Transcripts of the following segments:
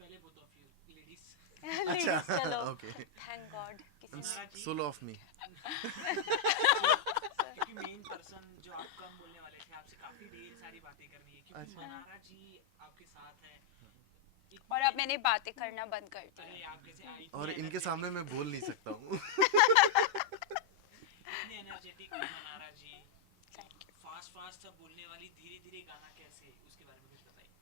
पहले both of you ladies. अच्छा Ladies, चलो ओके थैंक गॉड किसी मनारा जी, सोलो ऑफ मी क्योंकि मेन पर्सन जो आप कम बोलने वाले थे, आपसे काफी ढेर सारी बातें करनी है, क्योंकि अच्छा। मनारा जी आपके साथ हैं. और अब मैंने बातें करना बंद कर अरे दी। आप कैसे और इनके सामने मैं बोल नहीं सकता हूँ इतने एनर्जेटिक मनारा जी, फास्ट फास्ट सब बोलने वाली, धीरे धीरे गाना कैसे, उसके बारे में कुछ बताइए.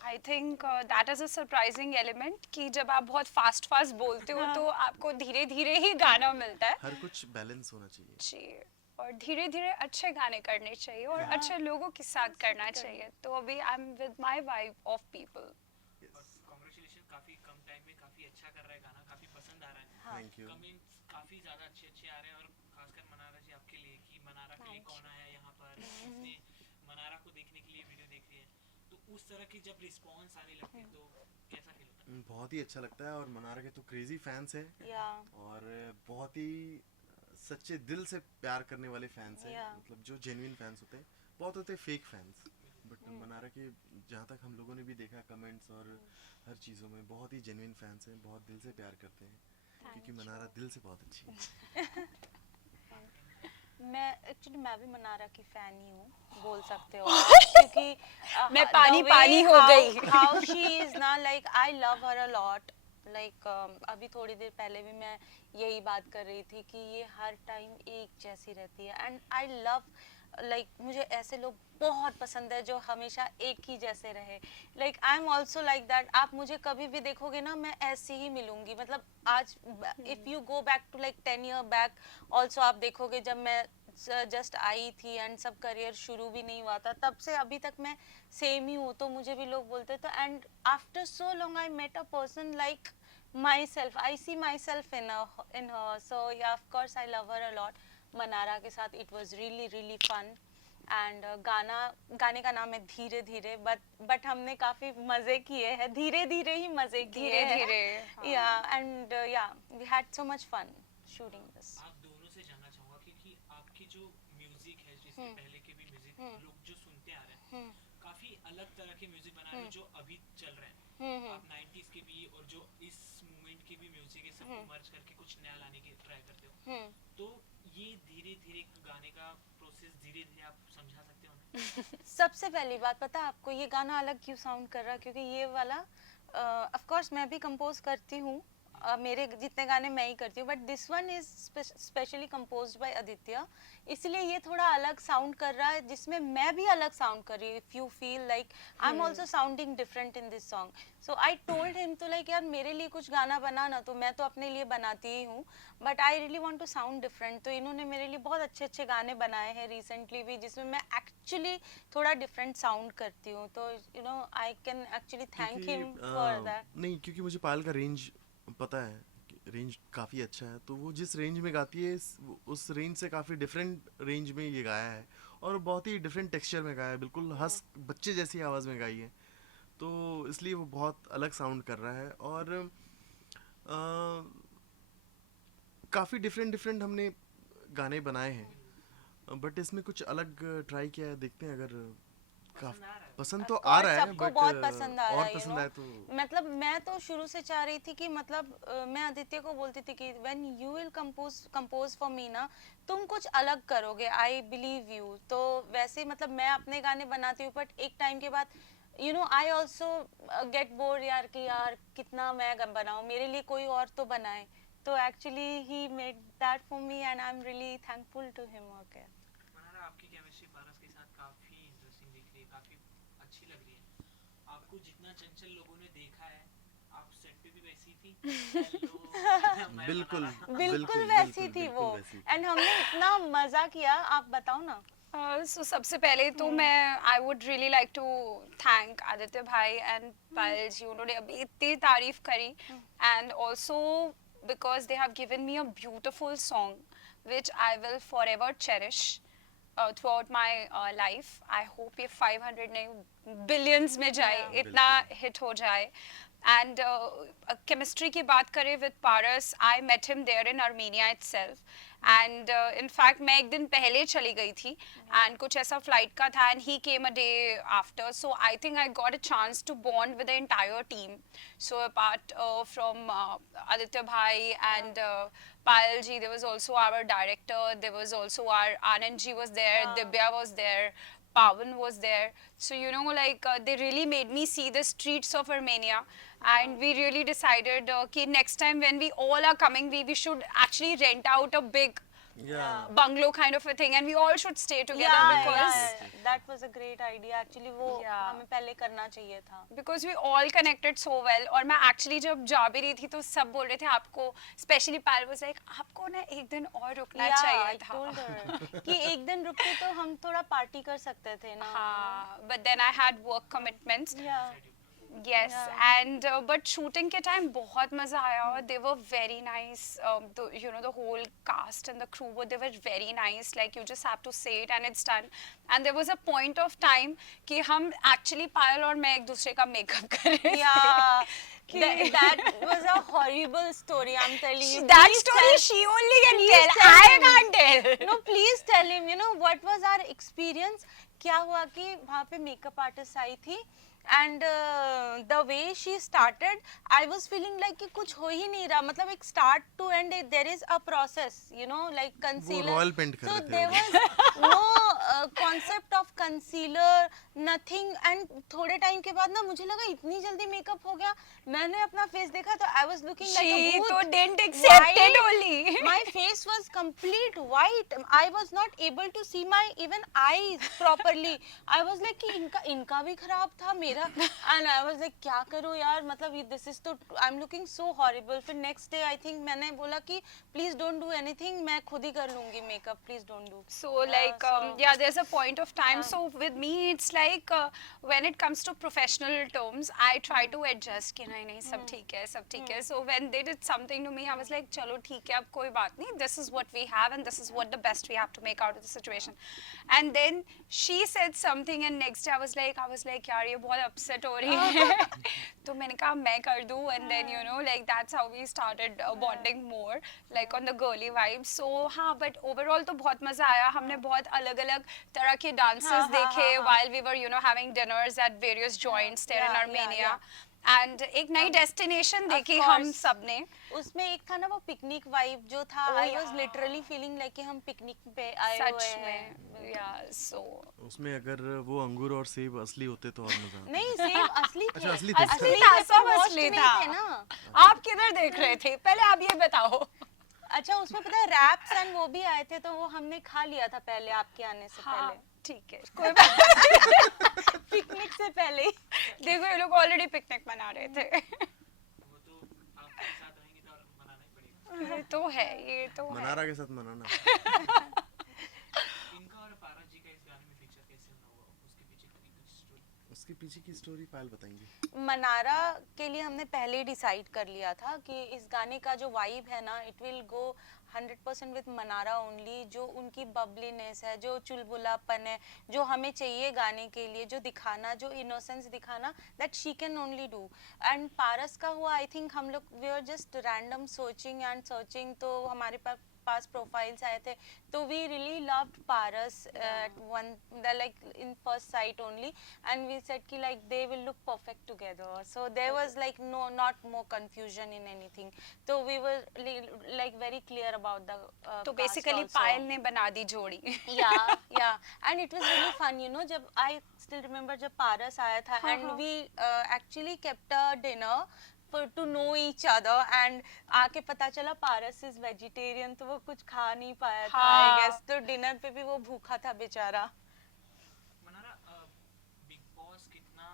I think that is a surprising element कि जब आप बहुत फास्ट फास्ट बोलते हो तो आपको धीरे धीरे ही गाना मिलता है हर कुछ बैलेंस होना चाहिए जी। और धीरे धीरे अच्छे गाने करने चाहिए और अच्छे लोगों के साथ करना चाहिए। तो अभी I am with my vibe of people. और कांग्रेचुलेशन, काफी कम टाइम में काफी अच्छा कर रहा है गाना, काफी पसंद आ रहा है. थैंक यू कमेंट्स काफी ज्यादा अच्छे अच्छे आ रहे हैं, और खासकर मनारा जी आपके लिए, कि मनारा के लिए कौन आया यहाँ पर, किसने मनारा को देखने के लिए वीडियो देख रही है. तो उस तरह के जब रिस्पॉन्स आने लगते हैं तो कैसा फील होता है? बहुत ही अच्छा लगता है और मनारा के तो क्रेजी फैंस हैं या और बहुत ही सच्चे दिल से प्यार करने वाले फैंस हैं Yeah. मतलब जो जेन्युइन फैंस होते हैं बहुत होते हैं फेक फैंस बट मनारा के जहाँ तक हम लोगों ने भी देखा कमेंट्स और हर चीज़ों में बहुत ही जेन्युइन फैंस हैं बहुत दिल से प्यार करते हैं क्योंकि मनारा दिल से बहुत अच्छी है मैं एक्चुअली मैं भी मनारा की फैन ही हूँ बोल सकते हो आप, क्योंकि मैं पानी पानी हो गई हाउ शी इज ना like I love her a lot like अभी थोड़ी देर पहले भी मैं यही बात कर रही थी कि ये हर टाइम एक जैसी रहती है एंड आई लव लाइक मुझे ऐसे लोग बहुत पसंद है जो हमेशा एक ही जैसे रहे like I am also like that आप मुझे कभी भी देखोगे ना मैं ऐसी ही मिलूंगी मतलब आज if you go back to like 10 year back also आप देखोगे जब मैं जस्ट आई थी एंड सब करियर शुरू भी नहीं हुआ था तब से अभी तक मैं सेम ही हूँ तो मुझे भी लोग बोलते तो and after so long I met a person like myself I see myself in her so yeah of course I love her a lot Mannara के साथ it was really really fun and गाने का नाम है धीरे धीरे बट हमने काफी मजे किए हैं धीरे धीरे ही मजे किए हैं या एंड या we had so much fun shooting this आप दोनों से जानना चाहूंगा, क्योंकि आपकी जो म्यूजिक है, जिसके पहले के भी म्यूजिक लोग जो सुनते आ रहे हैं, काफी अलग तरह के म्यूजिक बना रहे हो जो अभी चल रहे हैं. आप 90s के भी और जो इस मूवमेंट के भी म्यूजिक है, सबको मर्ज करके कुछ नया लाने की ट्राई करते हो. तो ये धीरे धीरे गाने का प्रोसेस, धीरे धीरे आप समझा सकते हो ना? सबसे पहली बात पता है आपको ये गाना अलग क्यों साउंड कर रहा है क्योंकि ये वाला ऑफ कोर्स मैं भी कंपोज करती हूँ मेरे जितने गाने मैं ही करती हूँ but this one is specially composed bye Aditya इसलिए ये थोड़ा अलग साउंड कर रहा है जिसमें मैं भी अलग साउंड कर रही हूँ if you feel like I am also sounding different in this song so I told him तो लाइक यार मेरे लिए कुछ गाना बना ना तो मैं तो अपने लिए बनाती ही हूँ but I really want to sound different तो इन्होंने मेरे लिए बहुत अच्छे अच्छे गाने बनाए हैं रिसेंटली भी जिसमें मैं एक्चुअली थोड़ा डिफरेंट साउंड करती हूँ तो you know I can actually thank him for that नहीं क्योंकि मुझे पायल का रेंज पता है रेंज काफ़ी अच्छा है तो वो जिस रेंज में गाती है उस रेंज से काफ़ी डिफरेंट रेंज में ये गाया है और बहुत ही डिफरेंट टेक्सचर में गाया है बिल्कुल हंस बच्चे जैसी आवाज़ में गाई है तो इसलिए वो बहुत अलग साउंड कर रहा है और काफ़ी डिफरेंट डिफरेंट हमने गाने बनाए हैं बट इसमें कुछ अलग ट्राई किया है देखते हैं अगर पसंद आ रहा है? पसंद तो Of आ course, रहा है सबको बट बहुत पसंद आ रहा और है पसंद आए तो मतलब मैं तो शुरू से चाह रही थी कि मतलब मैं आदित्य को बोलती थी कि when you will compose for me ना तुम कुछ अलग करोगे आई बिलीव यू तो वैसे मतलब मैं अपने गाने बनाती हूँ बट एक टाइम के बाद you know I also get bored यार कि यार कितना मैं बनाऊँ मेरे लिए कोई और तो बनाए तो actually he made that for me and I am really thankful to him okay Mannara, आपकी केमिस्ट्री पारस के साथ काफी इंटरेस्टिंग दिख रही है, काफी अच्छी लग रही है. आपको जितना चंचल लोगों ने देखा है, आप सेट पे भी वैसी थी. हेलो मैं बिल्कुल मनारा. बिल्कुल वैसी थी वो बिल्कुल वैसी एंड हमने इतना मजा किया आप बताओ ना सो सबसे पहले तो मैं I would really like to thank Aditya भाई एंड पायल जी उन्होंने अभी इतनी तारीफ करी and also because they have given me a beautiful song which I will forever cherish throughout my life I hope ये 500 नहीं बिलियंस में जाए, इतना हिट हो जाए. And chemistry की बात करें with Paras, I met him there in Armenia itself. And in fact मैं एक दिन पहले चली गई थी and कुछ ऐसा flight का था and he came a day after. So I think I got a chance to bond with the entire team. So apart from Aditya Bhai and Payal ji, there was also our director, there was also our Anand ji was there, Dibya was there, Pawan was there. So you know, like they really made me see the streets of Armenia, and we really decided okay, next time when we all are coming, we should actually rent out a big Yeah. bungalow kind of a thing, and we all should stay together that was a great idea actually. वो हमें पहले करना चाहिए था. because we all connected so well. और मैं actually जब जा भी रही थी तो सब बोल रहे थे आपको, especially Pal was like आपको ना एक दिन और रुकना चाहिए था. I told her कि एक दिन रुकते तो हम थोड़ा पार्टी कर सकते थे ना. हाँ, but then I had work commitments. Yeah. Yes, and but shooting के time बहुत मजा आया और they were very nice. You know, the whole cast and the crew they were very nice. Like you just have to say it and it's done. And there was a point of time कि हम actually Payal और मैं एक दूसरे का makeup कर रहे थे. Yeah. That was a horrible story. I'm telling you. That Please story tell- she only can please tell. tell I him. can't tell. No, please tell him. You know what was our experience? क्या हुआ कि वहाँ पे makeup artist I थी and the way she started, I was feeling like कि कुछ हो ही नहीं रहा. मतलब एक start to end there is a process, you know, like concealer. वो royal paint कर So रहे थे there वो. was no concept of concealer, nothing. And थोड़े टाइम के बाद ना मुझे लगा इतनी जल्दी मेकअप हो गया. मैंने अपना फेस देखा तो I was looking like a She booth. तो didn't accept it White. only. My face was complete white. I was not able to see my even eyes properly. I was like कि इनका भी खराब था मेरा. And I was like क्या करूँ यार, मतलब this is तो I'm looking so horrible. फिर next day I think मैंने बोला कि please don't do anything, मैं खुद ही कर लूँगी makeup, please don't do. So like yeah, there's a point of time. So with me it's like when it comes to professional terms, I try to adjust कि नहीं सब ठीक है, सब ठीक है. So when they did something to me, I was like चलो ठीक है, अब कोई बात नहीं. This is what we have and this is what the best we have to make out of the situation. And then she said something and next day I was like यार ये बहुत upset हो रही है. तो मैंने कहा मैं कर दूँ, and then you know like that's how we started bonding more like on the girly vibes. So हाँ, but overall तो बहुत मजा आया. हमने बहुत अलग-अलग तरह के dances देखे while we were you know having dinners at various joints there in Armenia. And एक नई destination देखी हम सब ने. उसमें एक था ना वो पिकनिक वाइब जो था. I was literally feeling like कि हम पिकनिक पे आए हुए सच हैं. में. Yeah, so उसमें अगर वो अंगूर और सेब असली होते तो और मजा आता. नहीं सेब असली थे. अच्छा, असली थे. असली था, सब washed असली नहीं था. थे ना. आप किधर देख रहे थे? पहले आप ये बताओ. अच्छा उसमें पता है रैप्स एंड वो भी आए थे तो वो हमने खा लिया था पहले आपके आने से हाँ, पहले. ठीक है, कोई बात. पिकनिक से पहले ही. देखो ये लोग ऑलरेडी पिकनिक मना रहे थे. वो तो आपके साथ रहेंगे तो मनाना ही पड़ेगा. ये तो है, ये तो है. मनारा के साथ मनाना. इनका और पारा जी का इस गाने में फीचर कैसे होना हुआ, उसके पीछे की कुछ स्टोरी? उसके पीछे की स्टोरी पायल बताएंगे. मनारा के लिए हमने पहले ही डिसाइड कर लिया था कि इस गाने का जो वाइब है ना it will go 100% with Mannara only. जो उनकी बबलीनेस है, जो चुलबुलापन है, जो हमें चाहिए गाने के लिए, जो दिखाना, जो इनोसेंस दिखाना, that she can only do. And Paras का हुआ आई थिंक हम लोग वी आर जस्ट रैंडम सोचिंग एंड सर्चिंग तो हमारे पास प्रोफाइल्स आए थे तो we really loved Paras at one like in first sight only and we said ki like they will look perfect together. So there was like not more confusion in anything. So we were like very clear about the तो cast basically also. पायल ने बना दी जोड़ी. yeah and it was really fun, you know. जब I still remember जब पारस आया था and we actually kept a dinner for to know each other and आके पता चला पारस is vegetarian तो वो कुछ खा नहीं पाया था I guess. तो डिनर पे भी वो भूखा था बेचारा. मनारा बिग बॉस कितना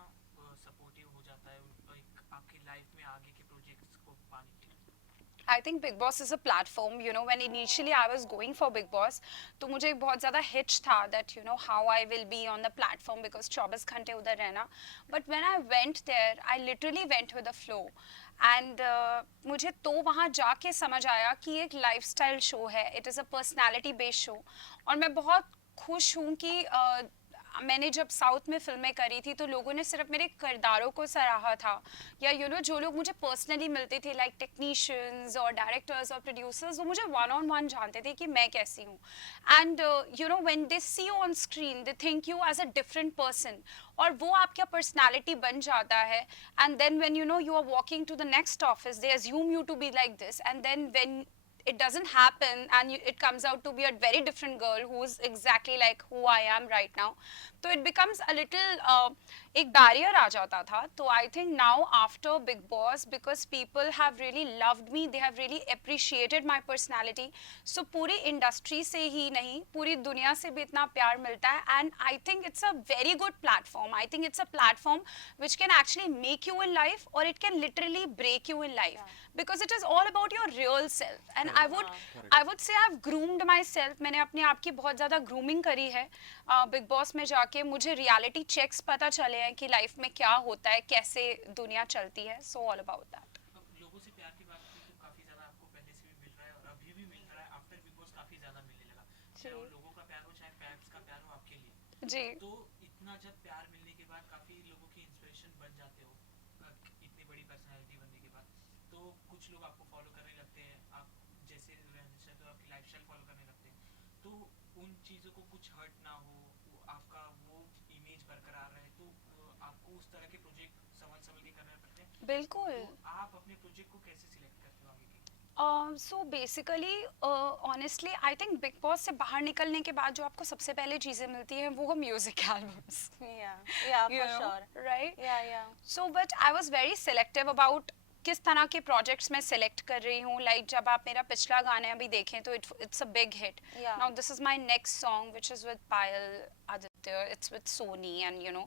सपोर्टिव हो जाता है एक आपकी लाइफ में आगे के प्रोजेक्ट्स को पाने के लिए? I think Big Boss is a platform. You know, when initially I was going for Big Boss, तो मुझे एक बहुत ज़्यादा hitch था that you know how I will be on the platform because 24 घंटे उधर रहना. But when I went there, I literally went with the flow. And मुझे तो वहाँ जाके समझ आया कि एक lifestyle show है. It is a personality based show. और मैं बहुत खुश हूँ कि मैंने जब साउथ में फिल्में करी थी तो लोगों ने सिर्फ मेरे किरदारों को सराहा था, या जो लोग मुझे पर्सनली मिलते थे लाइक टेक्नीशियंस और डायरेक्टर्स और प्रोड्यूसर्स, वो मुझे वन ऑन वन जानते थे कि मैं कैसी हूँ. And when they see you on screen they think you as a different person, और वो आपका पर्सनालिटी बन जाता है. And then when you are walking to the next office they assume you to be like this, and then when it doesn't happen and it comes out to be a very different girl who's exactly like who I am right now, so it becomes a little एक barrier आ जाता था. तो I think now after Big Boss, because people have really loved me, they have really appreciated my personality, so पूरी industry से ही नहीं पूरी दुनिया से भी इतना प्यार मिलता है, and I think it's a very good platform. I think it's a platform which can actually make you in life or it can literally break you in life, because it is all about your real self. And I would say I've groomed myself. मैंने अपने आप की बहुत ज़्यादा grooming करी है big boss में जाके. मुझे रियलिटी चेक्स पता चले हैं कि लाइफ में क्या होता है, कैसे दुनिया चलती है. So all about that. लोगों से प्यार की बात की तो काफी ज्यादा आपको पहले से भी मिल रहा है और अभी भी मिल रहा है. आफ्टर बिग बॉस काफी ज्यादा मिलने लगा, चाहे वो लोगों का प्यार हो चाहे फैंस का प्यार हो आपके लिए. जी. तो इतना जब प्यार मिलने के बाद काफी लोगों की इंस्पिरेशन बन जाते हो, इतनी बड़ी पर्सनालिटी बनने के बाद, तो कुछ लोग आपको फॉलो करने लगते हैं, आप जैसे रहने से तो आपकी लाइफस्टाइल फॉलो करने लगते हैं. तो उन चीज़ों को कुछ हर्ट ना हो, आपका वो इमेज बरकरार रहे, तो आपको उस तरह के प्रोजेक्ट संभल के करने पड़ते हैं. बिल्कुल. तो आप अपने प्रोजेक्ट को कैसे सिलेक्ट करते हो आगे के? So basically, honestly, I think Big Boss से बाहर निकलने के बाद जो आपको सबसे पहले चीज़ें मिलती हैं वो music albums. yeah for sure, right? yeah. So but I was very selective about किस तरह के प्रोजेक्ट्स मैं सिलेक्ट कर रही हूँ. लाइक जब आप मेरा पिछला गाना अभी देखें तो it's a big hit. Now this is my next song which is with Payal Aditya. It's with Sony and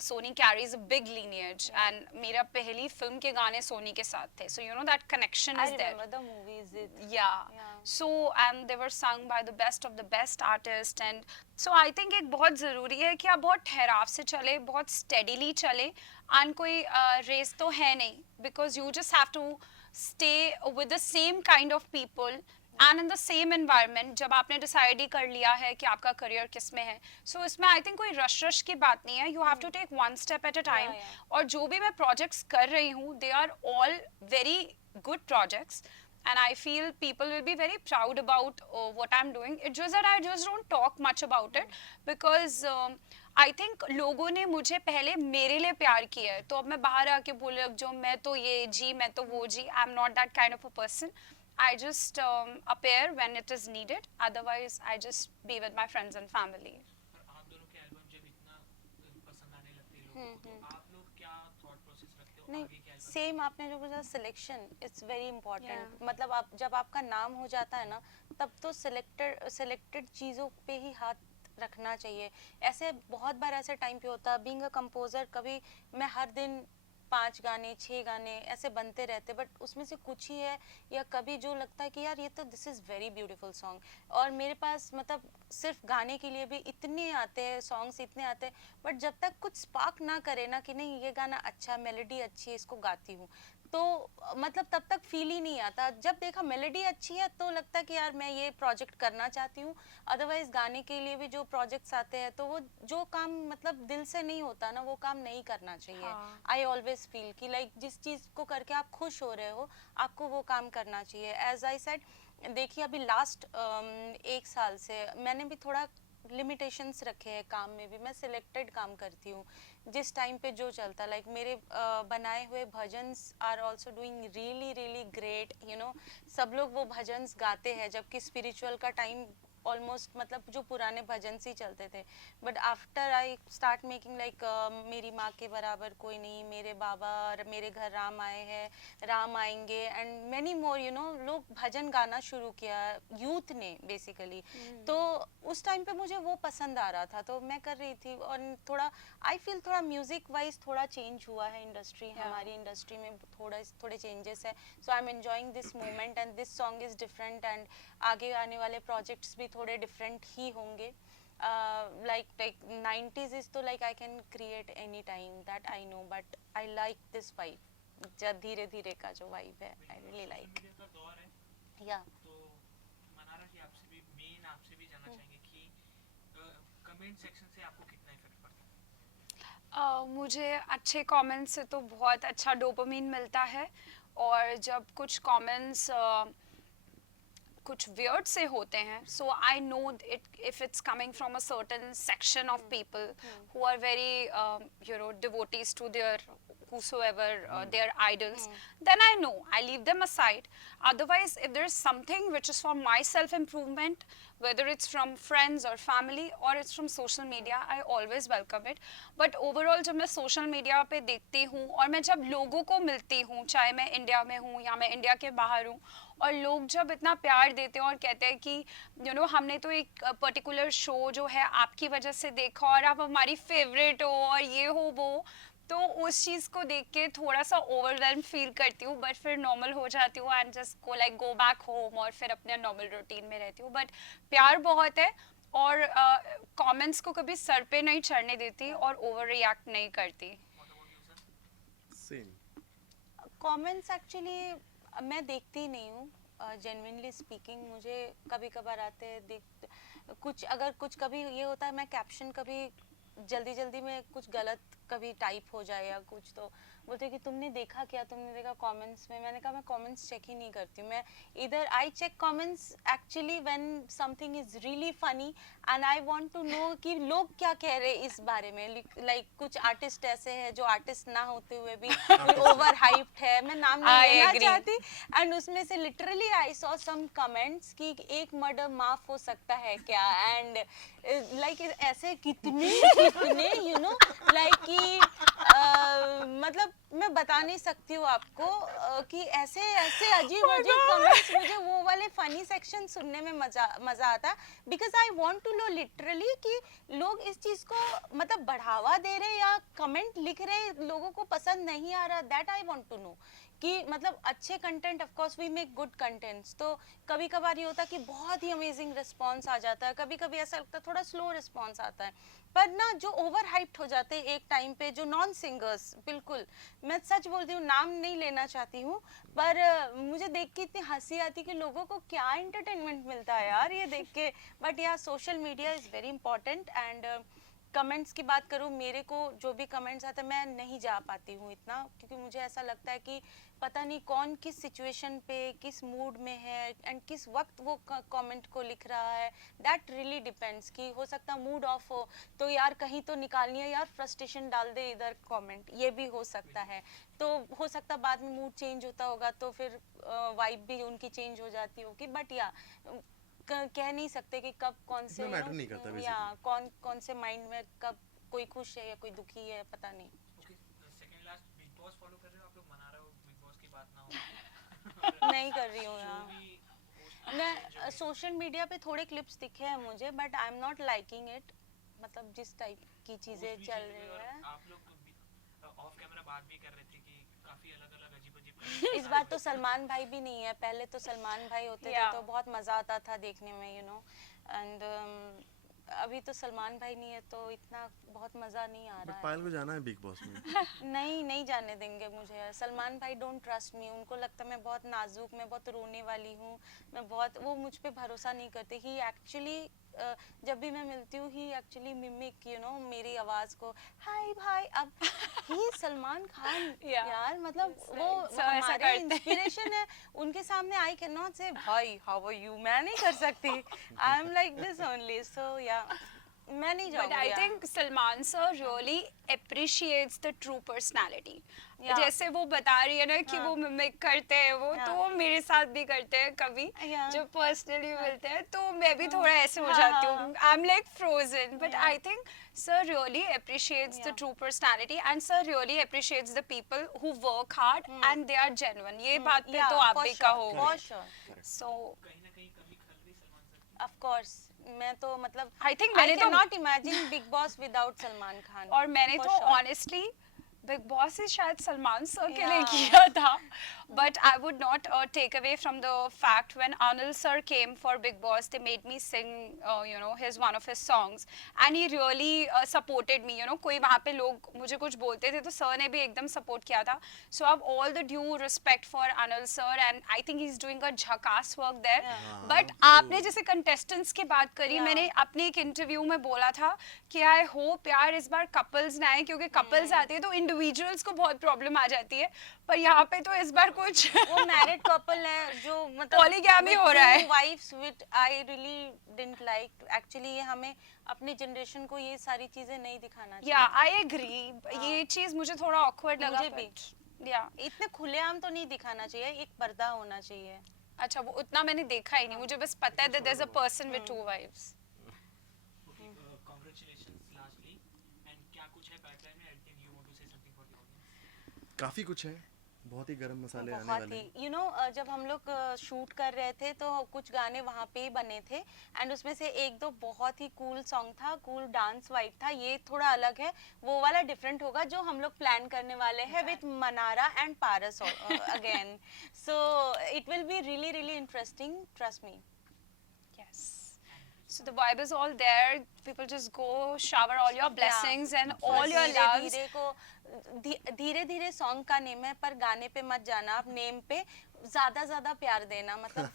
Sony carries a big lineage, and मेरा पहली फिल्म के गाने सोनी के साथ थे. So that connection is there. I remember the movies. Yeah. So and they were sung by the best of the best artists, and so I think एक बहुत ज़रूरी है कि आप बहुत ठहराव से चले, बहुत steadily चले, and कोई रेस तो है नहीं, because you just have to stay with the same kind of people and in the same environment. जब आपने decide ही कर लिया है कि आपका career किस में है, so इसमें I think कोई rush की बात नहीं है. You have to take one step at a time. और जो भी मैं projects कर रही हूँ, they are all very good projects. And I feel people will be very proud about what I'm doing. It's just that I just don't talk much about it, because I think लोगों ने मुझे पहले मेरे लिए प्यार किया है, तो अब मैं बाहर आके बोले जो मैं तो ये जी, मैं तो वो जी. I'm not that kind of a person. I just appear when it is needed. Otherwise, I just be with my friends and family. आप दोनों के एल्बम जब इतना पसंद आने लगते हैं लोगों को, तो आप लोग क्या थॉट प्रोसेस रखते हो नहीं, आगे के एल्बम? सेम आपने जो बोला सिलेक्शन इट्स वेरी इंपॉर्टेंट. मतलब आप जब आपका नाम हो जाता है ना, तब तो सिलेक्टेड चीज़ों पे ही हाथ रखना चाहिए. ऐसे बहुत बार ऐसे टाइम पे होता है बीइंग अ कंपोजर, कभी मैं हर दिन 5 गाने 6 गाने ऐसे बनते रहते, बट उसमें से कुछ ही है, या कभी जो लगता है कि यार ये तो this is very beautiful song. और मेरे पास मतलब सिर्फ गाने के लिए भी इतने आते हैं सॉन्ग्स, इतने आते हैं, बट जब तक कुछ स्पार्क ना करे ना कि नहीं ये गाना अच्छा, मेलोडी अच्छी है, इसको गाती हूँ, तो मतलब तब तक फील ही नहीं आता. जब देखा मेलोडी अच्छी है तो लगता है कि यार मैं ये प्रोजेक्ट करना चाहती हूँ. अदरवाइज गाने के लिए भी जो प्रोजेक्ट्स आते हैं तो वो जो काम मतलब दिल से नहीं होता ना, वो काम नहीं करना चाहिए. आई ऑलवेज फील कि लाइक जिस चीज़ को करके आप खुश हो रहे हो, आपको वो काम करना चाहिए. एज आई सेड, देखिए अभी लास्ट 1 साल से मैंने भी थोड़ा लिमिटेशंस रखे हैं काम में भी. मैं सिलेक्टेड काम करती हूँ जिस टाइम पे जो चलता. लाइक मेरे बनाए हुए भजन्स are also doing really great. सब लोग वो भजन्स गाते हैं, जबकि स्पिरिचुअल का टाइम ऑलमोस्ट मतलब जो पुराने भजन ही चलते थे. But after I start making like मेरी माँ के बराबर कोई नहीं, मेरे बाबा, मेरे घर राम आए हैं, राम आएंगे, एंड मैनी मोर लोग भजन गाना शुरू किया यूथ ने बेसिकली. तो उस टाइम पे मुझे वो पसंद आ रहा था, तो मैं कर रही थी. और थोड़ा आई फील थोड़ा म्यूजिक वाइज थोड़ा चेंज हुआ है इंडस्ट्री. हमारी इंडस्ट्री में थोड़े चेंजेस है. So I am enjoying this moment and this song is different, and आगे आने वाले प्रोजेक्ट्स भी थोड़े डिफरेंट ही होंगे. like 90s is तो like I can create any time that I know, but I like this vibe. जब धीरे धीरे का जो vibe है, I really like. मीडिया का दौर है, Yeah. तो मनारा जी आपसे भी जानना चाहेंगे कि कमेंट सेक्शन से आपको कितना इफेक्ट मुझे अच्छे कमेंट्स से तो बहुत अच्छा डोपामिन मिलता है, और जब कुछ कमेंट्स कुछ वियर्ड से होते हैं, so I know it if it's coming from a certain section of people who are very devotees to their whosoever their idols, then I know I leave them aside. Otherwise, if there is something which is for my self improvement, whether it's from friends or family or it's from social media, I always welcome it. But overall जब मैं social media पे देखती हूँ और मैं जब लोगों को मिलती हूँ, चाहे मैं इंडिया में हूँ या मैं इंडिया के बाहर हूँ, और लोग जब इतना प्यार देते हैं और कहते हैं कि हमने तो एक पर्टिकुलर शो जो है आपकी वजह से देखा और आप हमारी फेवरेट हो और ये हो वो, तो उस चीज़ को देख के थोड़ा सा ओवरवेल्म फील करती हूँ, बट फिर नॉर्मल हो जाती हूँ and just go back home और फिर अपने नॉर्मल रूटीन में रहती हूँ. बट प्यार बहुत है, और कमेंट्स को कभी सर पे नहीं चढ़ने देती और ओवर रिएक्ट नहीं करती. सेम. कमेंट्स एक्चुअली मैं देखती नहीं हूँ, जेन्युइनली स्पीकिंग. मुझे कभी कभार आते हैं देख कुछ, अगर कुछ कभी ये होता है मैं कैप्शन कभी जल्दी में कुछ गलत कभी टाइप हो जाए या कुछ, तो बोलते कि तुमने देखा क्या, तुमने देखा कमेंट्स में. मैंने कहा मैं कमेंट्स चेक ही नहीं करती हूँ. मैं इधर I check comments actually when something is really funny and I want to know कि लोग क्या कह रहे हैं इस बारे में. लाइक कुछ आर्टिस्ट ऐसे हैं जो आर्टिस्ट ना होते हुए भी ओवर हाइप्ड है, मैं नाम नहीं लेना चाहती, एंड उसमें से literally I saw some comments कि एक मर्डर माफ हो सकता है क्या, एंड लाइक ऐसे कितने यू नो लाइक कि मतलब मैं बता नहीं सकती हूँ आपको कि ऐसे अजीब कमेंट्स. मुझे वो वाले फनी सेक्शन सुनने में मजा आता, because I want to know literally कि लोग इस चीज को मतलब बढ़ावा दे रहे या कमेंट लिख रहे, लोगों को पसंद नहीं आ रहा. That I want to know कि मतलब अच्छे content, of course we make good contents, तो कभी कभार ये होता है कि बहुत ही अमेजिंग रिस्पांस आ जाता है, कभी कभी ऐसा लगता है थोड़ा स्लो रिस्पांस आता है. पर ना जो ओवर हाइप्ड हो जाते हैं एक टाइम पे, जो नॉन सिंगर्स, बिल्कुल मैं सच बोलती हूँ, नाम नहीं लेना चाहती हूँ, पर मुझे देख के इतनी हंसी आती कि लोगों को क्या एंटरटेनमेंट मिलता है यार ये देख के. बट यार social media is very important. And comments की बात करूँ, मेरे को जो भी कमेंट्स आते हैं मैं नहीं जा पाती हूँ इतना, क्योंकि मुझे ऐसा लगता है कि पता नहीं कौन किस सिचुएशन पे किस मूड में है एंड किस वक्त वो कमेंट को लिख रहा है. दैट रियली डिपेंड्स कि हो सकता है मूड ऑफ हो तो यार कहीं तो निकालनी है यार, फ्रस्ट्रेशन डाल दे इधर कमेंट, ये भी हो सकता है. तो हो सकता है बाद में मूड चेंज होता होगा तो फिर वाइब भी उनकी चेंज हो जाती होगी. बट या कह नहीं सकते कि कब कौन से मैटर नहीं करता या कौन से माइंड में कब कोई खुश है या कोई दुखी है, पता नहीं. Okay, second last, big boss follow कर रहे हो आप लोग? मना रहे हो बिग बॉस की बात ना हो? नहीं कर रही हूँ यार. मैं सोशल मीडिया पे थोड़े क्लिप्स दिखे हैं मुझे, but I am not liking it. मतलब जिस टाइप की चीजें चल रही है. आप लोग ऑफ कैमरा बात भी कर रहे थे कि काफी अलग-अलग अजीब-अजीब इस बार तो सलमान भाई भी नहीं है. पहले तो सलमान भाई होते थे तो बहुत मजा आता था देखने में, यू नो. एंड अभी तो सलमान भाई नहीं है तो इतना बहुत मजा नहीं आ रहा है. पायल को जाना है बिग बॉस में. नहीं जाने देंगे मुझे. सलमान भाई डोंट ट्रस्ट मी. उनको लगता है मैं बहुत नाजुक, मैं बहुत रोने वाली हूँ, मैं बहुत, वो मुझ पे भरोसा नहीं करते. ही एक्चुअली जब भी मैं मिलती हूँ ही एक्चुअली मिमिक, यू नो, मेरी आवाज को, हाय भाई. अब ही सलमान खान यार, मतलब वो हमारे इंस्पिरेशन है. उनके सामने आई कैन नॉट से भाई हाउ आर यू, मैं नहीं कर सकती. I am like this only. So या मैं नहीं जाऊंगी. But I think Salman sir really appreciates the true personality. जैसे वो बता रही है ना कि वो मिमिक करते हैं वो, तो वो मेरे साथ भी करते हैं कभी जब पर्सनली मिलते हैं, तो मैं भी थोड़ा ऐसे हो जाती हूँ. आई am like frozen. But I think sir really appreciates the true personality and sir really appreciates the people who work hard and they are genuine. ये बात पे तो आप भी कहो. So कहीं ना कहीं कभी खल रही सलमान सर. ऑफ कोर्स मैं तो मतलब I think मैंने तो not imagine big boss without Salman Khan. और मैंने तो ऑनेस्टली बिग बॉस ही शायद सलमान सर के लिए Yeah. किया था, but I would not take away from the fact when Anil sir came for Big Boss, they made me sing, you know, his one of his songs, and he really supported me. You know, कोई वहाँ पे लोग मुझे कुछ बोलते थे तो sir ने भी एकदम support किया था. So I have all the due respect for Anil sir, and I think he's doing a झकास work there. Yeah. But आपने जैसे contestants की बात करी, Yeah. मैंने अपने एक इंटरव्यू में बोला था कि आई होप यार इस बार कपल्स ना आए, क्योंकि कपल्स आते हैं तो इंडिविजुअल्स को बहुत प्रॉब्लम आ जाती है, पर यहाँ पे तो इस बार कुछ वो मैरिड कपल है जो मतलब Polygamy हो रहा है. Wives with I really didn't like actually ये हमें अपनी जनरेशन को ये सारी चीजें नहीं दिखाना या चाहिए आई एग्री, ये चीज मुझे थोड़ा ऑकवर्ड लगा. मुझे भी. या इतने खुलेआम तो नहीं दिखाना चाहिए एक पर्दा होना चाहिए अच्छा, वो उतना मैंने देखा ही नहीं, मुझे बस पता है that there's a person with 2 wives. Okay, congratulations lastly. And क्या कुछ है pipeline में? Anything you want to say something for the audience? काफ़ी कुछ है, बहुत ही गर्म मसाले आने बहुत वाले ही हैं। यू नो जब हम लोग शूट कर रहे थे तो कुछ गाने वहाँ पे ही बने थे एंड उसमें से एक दो बहुत ही कूल सॉन्ग था, कूल डांस वाइब था. ये थोड़ा अलग है, वो वाला डिफरेंट होगा जो हम लोग प्लान करने वाले हैं with Mannara and Paras again. So it will be really really interesting, trust me. Yes. So the vibe is all there. People just go shower all your blessings and all your loves. धीरे धीरे song का name है, पर गाने पे मत जाना आप, नेम पे ज्यादा प्यार देना, मतलब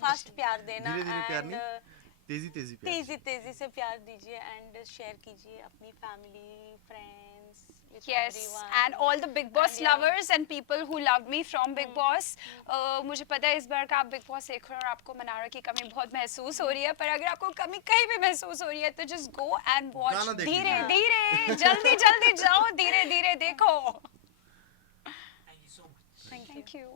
फास्ट प्यार देना. धीरे धीरे प्यार and, नहीं, तेजी तेजी प्यार। तेजी से प्यार दीजिए एंड शेयर कीजिए अपनी family, friends. Yes, and all the Big Boss lovers and people who loved me from Big Boss. मुझे पता है इस बार का आप Big Boss देख रहे हो और आपको मनारा की कमी बहुत महसूस हो रही है, पर अगर आपको कमी कहीं भी महसूस हो रही है तो just go and watch. गाना देख धीरे लीजिए। धीरे जल्दी जाओ, धीरे धीरे देखो. Thank you so much. Thank you.